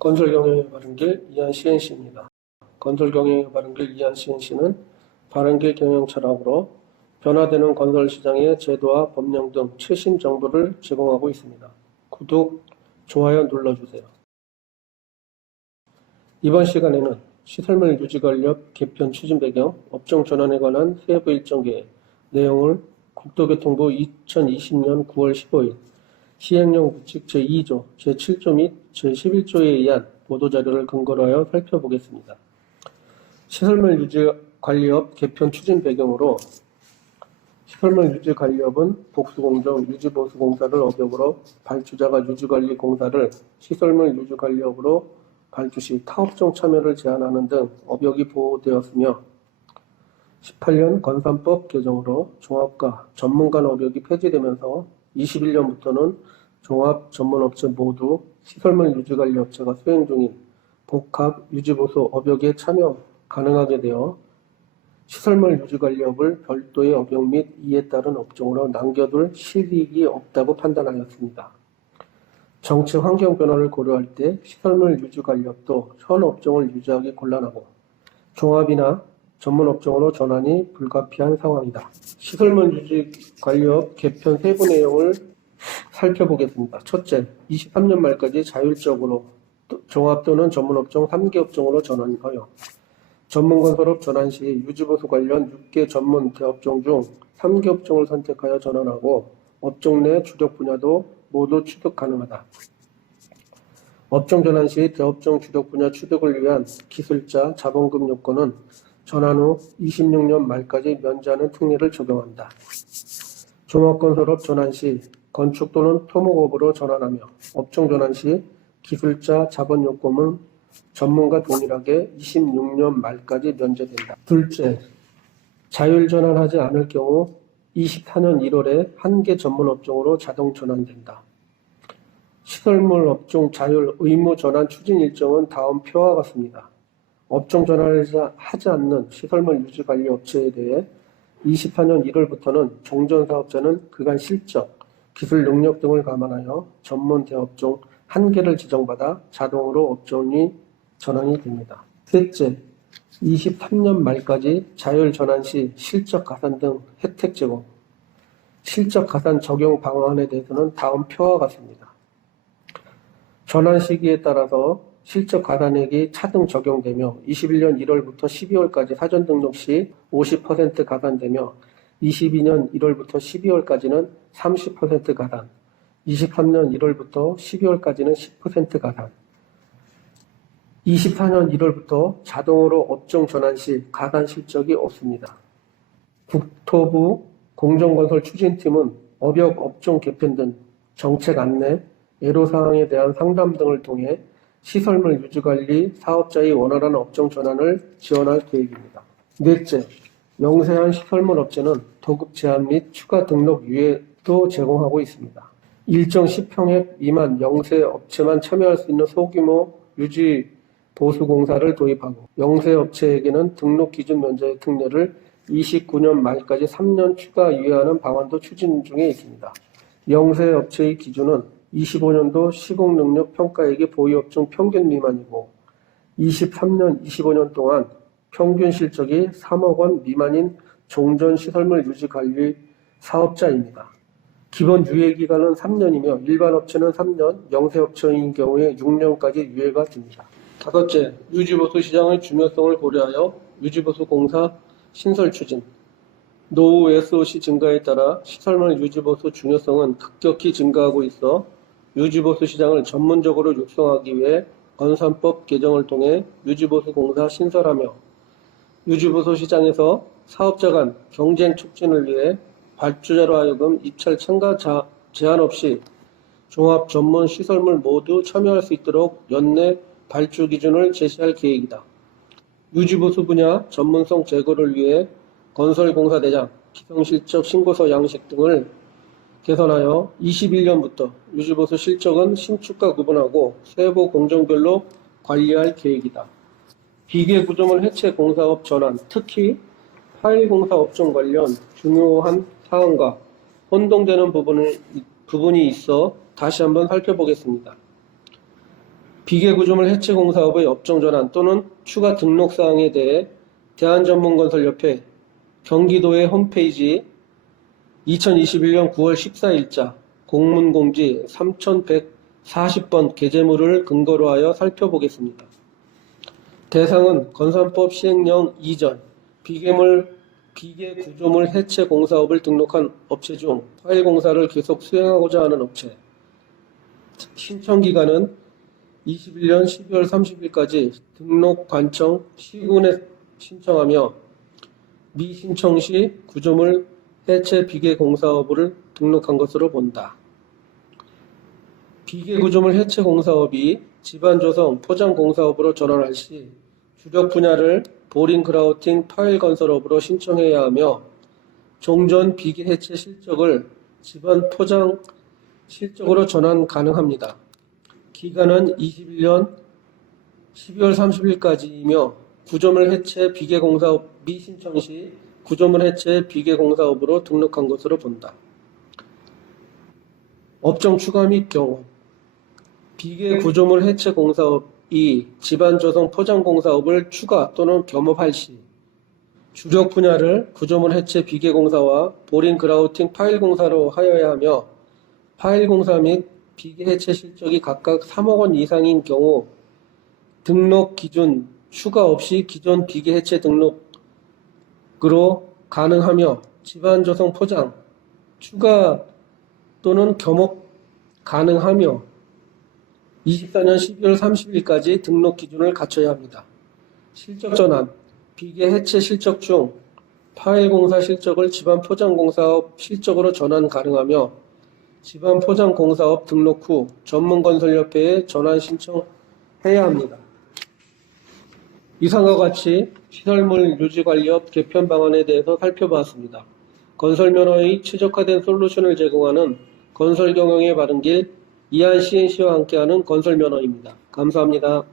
건설경영의 바른길 이한 CNC입니다. 건설경영의 바른길 이한 CNC는 바른길 경영 철학으로 변화되는 건설시장의 제도와 법령 등 최신 정보를 제공하고 있습니다. 구독, 좋아요 눌러주세요. 이번 시간에는 시설물 유지관리업 개편 추진 배경, 업종 전환에 관한 세부 일정 계획 내용을 국토교통부 2020년 9월 15일 시행령 규칙 제2조, 제7조 및 제11조에 의한 보도자료를 근거로 하여 살펴보겠습니다. 시설물 유지관리업 개편 추진 배경으로 시설물 유지관리업은 복수공정, 유지보수공사를 업역으로 발주자가 유지관리공사를 시설물 유지관리업으로 발주시 타업종 참여를 제한하는 등 업역이 보호되었으며 18년 건산법 개정으로 종합과 전문 간 업역이 폐지되면서 21년부터는 종합 전문업체 모두 시설물 유지관리업체가 수행 중인 복합 유지보수 업역에 참여 가능하게 되어 시설물 유지관리업을 별도의 업역 및 이에 따른 업종으로 남겨둘 실익이 없다고 판단하였습니다. 정책 환경 변화를 고려할 때 시설물 유지관리업도 현 업종을 유지하기 곤란하고 종합이나 전문 업종으로 전환이 불가피한 상황이다. 시설물 유지관리업 개편 세부 내용을 살펴보겠습니다. 첫째, 23년 말까지 자율적으로 종합 또는 전문 업종 3개 업종으로 전환하여 전문건설업 전환 시 유지보수 관련 6개 전문 대업종 중 3개 업종을 선택하여 전환하고 업종 내 주력 분야도 모두 취득 가능하다. 업종 전환 시 대업종 주력 분야 취득을 위한 기술자, 자본금 요건은 전환 후 26년 말까지 면제하는 특례를 적용한다. 종합건설업 전환 시 건축 또는 토목업으로 전환하며 업종 전환 시 기술자, 자본 요건은 전문가 동일하게 26년 말까지 면제된다. 둘째, 자율 전환하지 않을 경우 24년 1월에 한 개 전문 업종으로 자동 전환된다. 시설물 업종 자율 의무 전환 추진 일정은 다음 표와 같습니다. 업종 전환을 하지 않는 시설물 유지관리 업체에 대해 24년 1월부터는 종전사업자는 그간 실적, 기술 능력 등을 감안하여 전문 대업종 1개를 지정받아 자동으로 업종이 전환이 됩니다. 셋째, 23년 말까지 자율 전환 시 실적 가산 등 혜택 제공. 실적 가산 적용 방안에 대해서는 다음 표와 같습니다. 전환 시기에 따라서 실적 가산액이 차등 적용되며 21년 1월부터 12월까지 사전 등록 시 50% 가산되며 22년 1월부터 12월까지는 30% 가산, 23년 1월부터 12월까지는 10% 가산, 24년 1월부터 자동으로 업종 전환 시 가산 실적이 없습니다. 국토부 공정건설 추진팀은 업역 업종 개편 등 정책 안내, 애로사항에 대한 상담 등을 통해 시설물 유지관리 사업자의 원활한 업종 전환을 지원할 계획입니다. 넷째, 영세한 시설물 업체는 도급 제한 및 추가 등록 유예도 제공하고 있습니다. 일정 10평액 미만 영세 업체만 참여할 수 있는 소규모 유지 보수공사를 도입하고 영세 업체에게는 등록 기준 면제 특례를 29년 말까지 3년 추가 유예하는 방안도 추진 중에 있습니다. 영세 업체의 기준은 25년도 시공 능력 평가액의 보유업종 평균 미만이고 23년, 25년 동안 평균 실적이 3억 원 미만인 종전 시설물 유지 관리 사업자입니다. 기본 유예 기간은 3년이며 일반 업체는 3년, 영세 업체인 경우에 6년까지 유예가 됩니다. 다섯째, 유지보수 시장의 중요성을 고려하여 유지보수 공사 신설 추진. 노후 SOC 증가에 따라 시설물 유지보수 중요성은 급격히 증가하고 있어 유지보수 시장을 전문적으로 육성하기 위해 건산법 개정을 통해 유지보수 공사 신설하며 유지보수 시장에서 사업자 간 경쟁 촉진을 위해 발주자로 하여금 입찰 참가 제한 없이 종합 전문 시설물 모두 참여할 수 있도록 연내 발주 기준을 제시할 계획이다. 유지보수 분야 전문성 제고를 위해 건설공사대장, 기성실적 신고서 양식 등을 개선하여 21년부터 유지보수 실적은 신축과 구분하고 세부 공정별로 관리할 계획이다. 비계구조물 해체 공사업 전환, 특히 파일 공사 업종 관련 중요한 사항과 혼동되는 부분이 있어 다시 한번 살펴보겠습니다. 비계구조물 해체 공사업의 업종 전환 또는 추가 등록 사항에 대해 대한전문건설협회 경기도의 홈페이지 2021년 9월 14일자 공문공지 3140번 게재물을 근거로 하여 살펴보겠습니다. 대상은 건산법 시행령 이전 비계구조물 해체 공사업을 등록한 업체 중 파일 공사를 계속 수행하고자 하는 업체. 신청 기간은 21년 12월 30일까지 등록 관청 시군에 신청하며 미신청 시 구조물 해체 비계 공사업을 등록한 것으로 본다. 비계 구조물 해체 공사업이 집안 조성 포장 공사업으로 전환할 시 주력 분야를 보링 그라우팅 파일 건설업으로 신청해야 하며 종전 비계 해체 실적을 집안 포장 실적으로 전환 가능합니다. 기간은 21년 12월 30일까지이며 구조물 해체 비계 공사업 미신청 시 구조물 해체 비계 공사업으로 등록한 것으로 본다. 업종 추가 및 경우 비계 구조물 해체 공사업이 집안 조성 포장 공사업을 추가 또는 겸업할 시 주력 분야를 구조물 해체 비계 공사와 보링 그라우팅 파일 공사로 하여야 하며 파일 공사 및 비계 해체 실적이 각각 3억 원 이상인 경우 등록 기준 추가 없이 기존 비계 해체 등록으로 가능하며 집안 조성 포장 추가 또는 겸업 가능하며 24년 12월 30일까지 등록 기준을 갖춰야 합니다. 실적 전환 비계 해체 실적 중 파일 공사 실적을 집안 포장 공사업 실적으로 전환 가능하며 집안 포장 공사업 등록 후 전문건설협회에 전환 신청해야 합니다. 이상과 같이 시설물 유지관리업 개편 방안에 대해서 살펴보았습니다. 건설면허의 최적화된 솔루션을 제공하는 건설 경영의 바른 길 이한 CNC와 함께하는 건설면허입니다. 감사합니다.